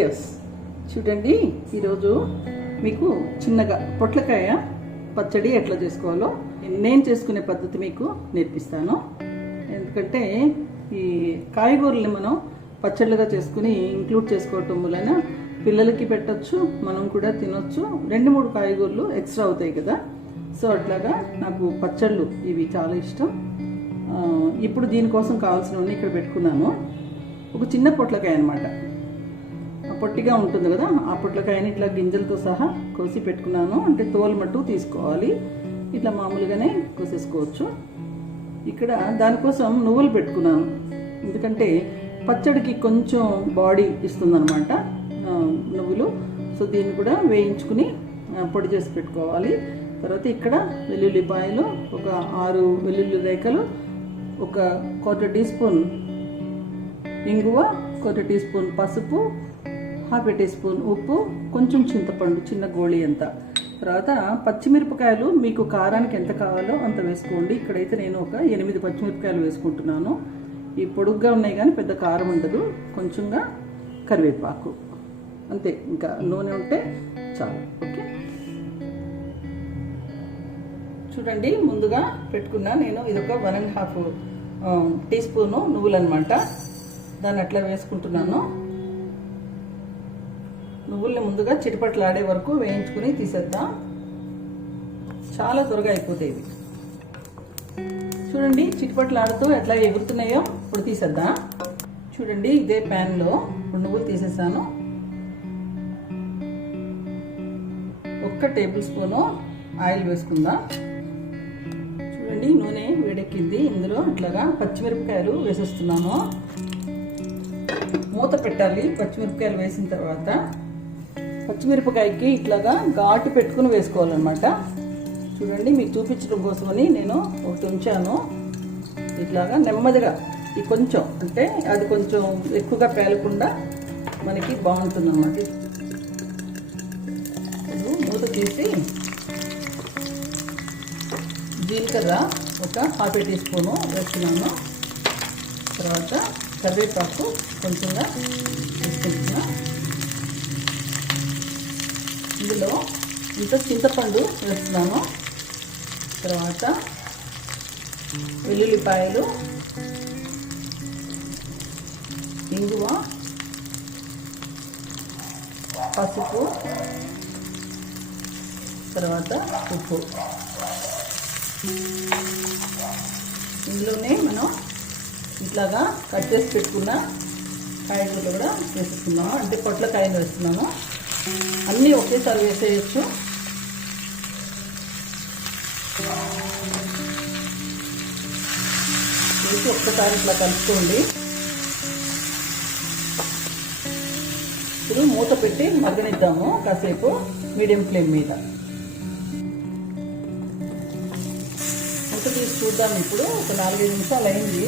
Yes, చూడండి ఈరోజు మీకు చిన్నగా పొట్లకాయ పచ్చడి ఎట్లా చేసుకోవాలో నేను చేసుకునే పద్ధతి మీకు నేర్పిస్తాను. ఎందుకంటే ఈ కాయగూరల్ని మనం పచ్చళ్ళుగా చేసుకుని ఇంక్లూడ్ చేసుకోవటం వలన పిల్లలకి పెట్టచ్చు, మనం కూడా తినొచ్చు. 2-3 కాయగూరలు ఎక్స్ట్రా అవుతాయి కదా. సో అట్లాగా నాకు పచ్చళ్ళు ఇవి చాలా ఇష్టం. ఇప్పుడు దీనికోసం కావాల్సినవన్నీ ఇక్కడ పెట్టుకున్నాను. ఒక చిన్న పొట్లకాయ అనమాట, పొట్టిగా ఉంటుంది కదా, ఆ పొట్లకాయని ఇట్లా గింజలతో సహా కోసి పెట్టుకున్నాను. అంటే తోలు మట్టు తీసుకోవాలి, ఇట్లా మామూలుగానే కోసేసుకోవచ్చు. ఇక్కడ దానికోసం నువ్వులు పెట్టుకున్నాను, ఎందుకంటే పచ్చడికి కొంచెం బాడీ ఇస్తుందన్నమాట నువ్వులు. సో దీన్ని కూడా వేయించుకుని పొడి చేసి పెట్టుకోవాలి. తర్వాత ఇక్కడ వెల్లుల్లిపాయలు, ఒక 6 వెల్లుల్లి రేఖలు, ఒక 1/4 టీ స్పూన్ ఇంగువ, 1/4 టీ స్పూన్ పసుపు, 1/2 టీ స్పూన్ ఉప్పు, కొంచెం చింతపండు చిన్న గోళీ అంత. తర్వాత పచ్చిమిరపకాయలు మీకు కారానికి ఎంత కావాలో అంత వేసుకోండి. ఇక్కడైతే నేను ఒక 8 పచ్చిమిరపకాయలు వేసుకుంటున్నాను. ఈ పొడుగ్గా ఉన్నాయి కానీ పెద్ద కారం ఉండదు. కొంచెంగా కరివేపాకు, అంతే. ఇంకా నూనె ఉంటే చాలు. ఓకే, చూడండి ముందుగా పెట్టుకున్నా నేను ఇదొక 1.5 టీ స్పూను నువ్వులు అనమాట. దాన్ని అట్లా వేసుకుంటున్నాను. నువ్వుల్ని ముందుగా చిటిపట్లాడే వరకు వేయించుకుని తీసేద్దాం. చాలా త్వరగా అయిపోతాయి. చూడండి చిటిపట్లాడుతూ ఎట్లా ఎగురుతున్నాయో. ఇప్పుడు తీసేద్దాం. చూడండి ఇదే ప్యాన్లో ఇప్పుడు నువ్వులు తీసేసాను. 1 టేబుల్ స్పూను ఆయిల్ వేసుకుందాం. చూడండి నూనె వేడెక్కింది. ఇందులో ఇట్లాగా పచ్చిమిరపకాయలు వేసేస్తున్నాను. మూత పెట్టాలి. పచ్చిమిరపకాయలు వేసిన తర్వాత పచ్చిమిరపకాయకి ఇట్లాగా ఘాటు పెట్టుకుని వేసుకోవాలన్నమాట. చూడండి మీకు చూపించడం కోసమని నేను ఒకటి ఉంచాను. ఇట్లాగా నెమ్మదిగా ఈ కొంచెం, అంటే అది కొంచెం ఎక్కువగా పేలకుండా మనకి బాగుంటుంది అన్నమాట. మూత తీసి జీలకర్ర ఒక 1/2 టీ స్పూను వేస్తున్నాను. తర్వాత కరివేపాకు కొంచెంగా వేసుకుంటున్నా. ఇందులో ఇంత చింతపండు వేస్తున్నాను. తర్వాత వెల్లుల్లిపాయలు, ఇంగువ, పసుపు, తర్వాత ఉప్పు. ఇందులోనే మనం ఇట్లాగా కట్ చేసి పెట్టుకున్న కాయగూరలు కూడా వేసుకున్నాము. అంటే పొట్లకాయలు వేస్తున్నాను. అన్నీ ఒకేసారి వేసేయచ్చు. వేసి ఒక్కసారి ఇట్లా కలుపుకోండి. ఇప్పుడు మూత పెట్టి మగ్గనిద్దాము కాసేపు మీడియం ఫ్లేమ్ మీద. మూత తీసి చూద్దాం. ఇప్పుడు ఒక 4-5 నిమిషాలు అయింది.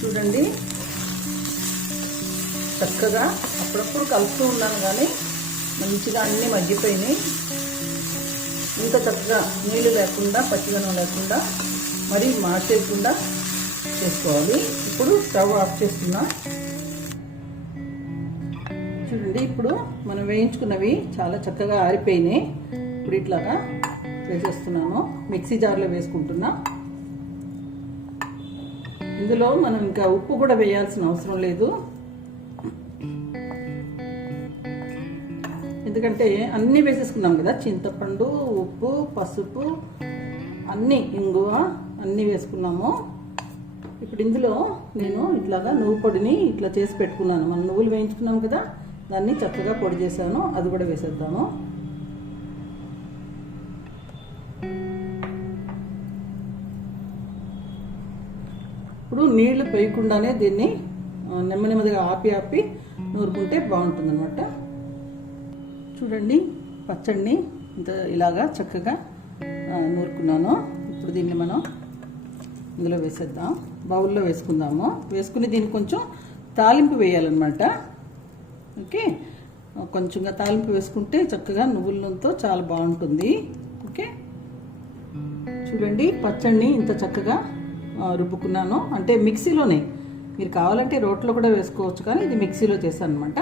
చూడండి చక్కగా అప్పుడప్పుడు కలుపుతూ ఉన్నాను కానీ మంచిగా అన్నీ మగ్గిపోయినాయి. ఇంత చక్కగా నీళ్ళు లేకుండా, పచ్చిదనం లేకుండా, మరీ మార్చేయకుండా చేసుకోవాలి. ఇప్పుడు స్టవ్ ఆఫ్ చేస్తున్నా. చూడండి ఇప్పుడు మనం వేయించుకున్నవి చాలా చక్కగా ఆరిపోయినాయి. ఇప్పుడు ఇట్లాగా వేసేస్తున్నాను. మిక్సీ జార్లో వేసుకుంటున్నా. ఇందులో మనం ఇంకా ఉప్పు కూడా వేయాల్సిన అవసరం లేదు, ఎందుకంటే అన్నీ వేసేసుకున్నాం కదా. చింతపండు, ఉప్పు, పసుపు, అన్నీ, ఇంగువ అన్నీ వేసుకున్నాము. ఇప్పుడు ఇందులో నేను ఇట్లాగా నువ్వు పొడిని ఇట్లా చేసి పెట్టుకున్నాను. మనం నువ్వులు వేయించుకున్నాం కదా, దాన్ని చక్కగా పొడి చేశాను. అది కూడా వేసేద్దాము. ఇప్పుడు నీళ్లు పోయకుండానే దీన్ని నెమ్మదిగా ఆపి నూరుకుంటే బాగుంటుంది అన్నమాట. చూడండి పచ్చడిని ఇంత ఇలాగా చక్కగా నూరుకున్నాను. ఇప్పుడు దీన్ని మనం ఇందులో వేసేద్దాం. బౌల్లో వేసుకుందాము. వేసుకుని దీన్ని కొంచెం తాలింపు వేయాలన్నమాట. ఓకే, కొంచెంగా తాలింపు వేసుకుంటే చక్కగా నువ్వుల నూనెతో చాలా బాగుంటుంది. ఓకే, చూడండి పచ్చడిని ఇంత చక్కగా రుబ్బుకున్నాను. అంటే మిక్సీలోనే మీరు కావాలంటే రోట్లో కూడా వేసుకోవచ్చు, కానీ ఇది మిక్సీలో చేశాను అనమాట.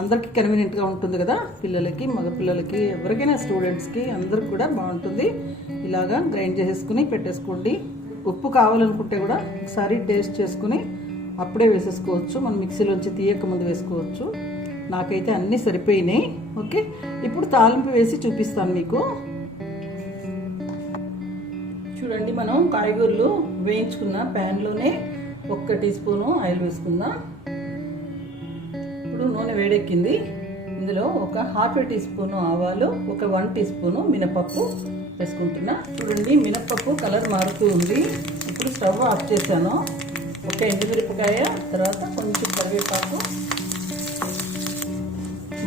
అందరికీ కన్వీనియంట్గా ఉంటుంది కదా, పిల్లలకి, మగపిల్లలకి, ఎవరికైనా స్టూడెంట్స్కి అందరికి కూడా బాగుంటుంది. ఇలాగా గ్రైండ్ చేసేసుకుని పెట్టేసుకోండి. ఉప్పు కావాలనుకుంటే కూడా ఒకసారి టేస్ట్ చేసుకుని అప్పుడే వేసేసుకోవచ్చు. మనం మిక్సీలోంచి తీయక ముందు వేసుకోవచ్చు. నాకైతే అన్నీ సరిపోయినాయి. ఓకే, ఇప్పుడు తాలింపు వేసి చూపిస్తాను మీకు. చూడండి, మనం కాయగూరలు వేయించుకున్న ప్యాన్లోనే 1 టీ స్పూను ఆయిల్ వేసుకుందాం. ఇప్పుడు నూనె వేడెక్కింది. ఇందులో ఒక 1/2 టీ స్పూను ఆవాలు, ఒక 1 టీ స్పూను మినపప్పు వేసుకుంటున్నా. చూడండి, మినపప్పు కలర్ మారుతూ ఉంది. ఇప్పుడు స్టవ్ ఆఫ్ చేశాను. ఒక ఎండుమిరపకాయ, తర్వాత కొంచెం కరివేపాకు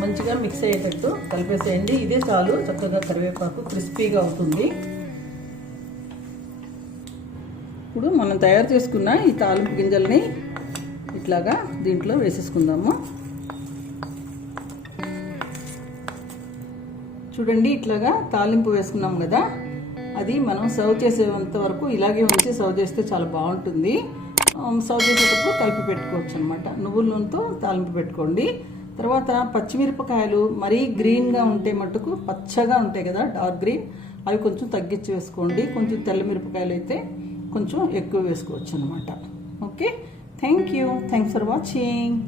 మంచిగా మిక్స్ అయ్యేటట్టు కలిపేసేయండి. ఇదే చాలు, చక్కగా కరివేపాకు క్రిస్పీగా అవుతుంది. ఇప్పుడు మనం తయారు చేసుకున్న ఈ తాలింపు గింజల్ని ఇట్లాగా దీంట్లో వేసేసుకుందాము. చూడండి, ఇట్లాగా తాలింపు వేసుకున్నాం కదా, అది మనం సర్వ్ చేసేంత వరకు ఇలాగే ఉంచి సర్వ్ చేస్తే చాలా బాగుంటుంది. సర్వ్ చేసేటప్పుడు కలిపి పెట్టుకోవచ్చు అనమాట. నువ్వుల నూనెతో తాలింపు పెట్టుకోండి. తర్వాత పచ్చిమిరపకాయలు మరీ గ్రీన్గా ఉంటే మట్టుకు, పచ్చగా ఉంటాయి కదా డార్క్ గ్రీన్, అవి కొంచెం తగ్గించి వేసుకోండి. కొంచెం తెల్ల మిరపకాయలు అయితే కొంచెం ఎక్కువ వేసుకోవచ్చు అనమాట. Okay, thank you, thanks for watching.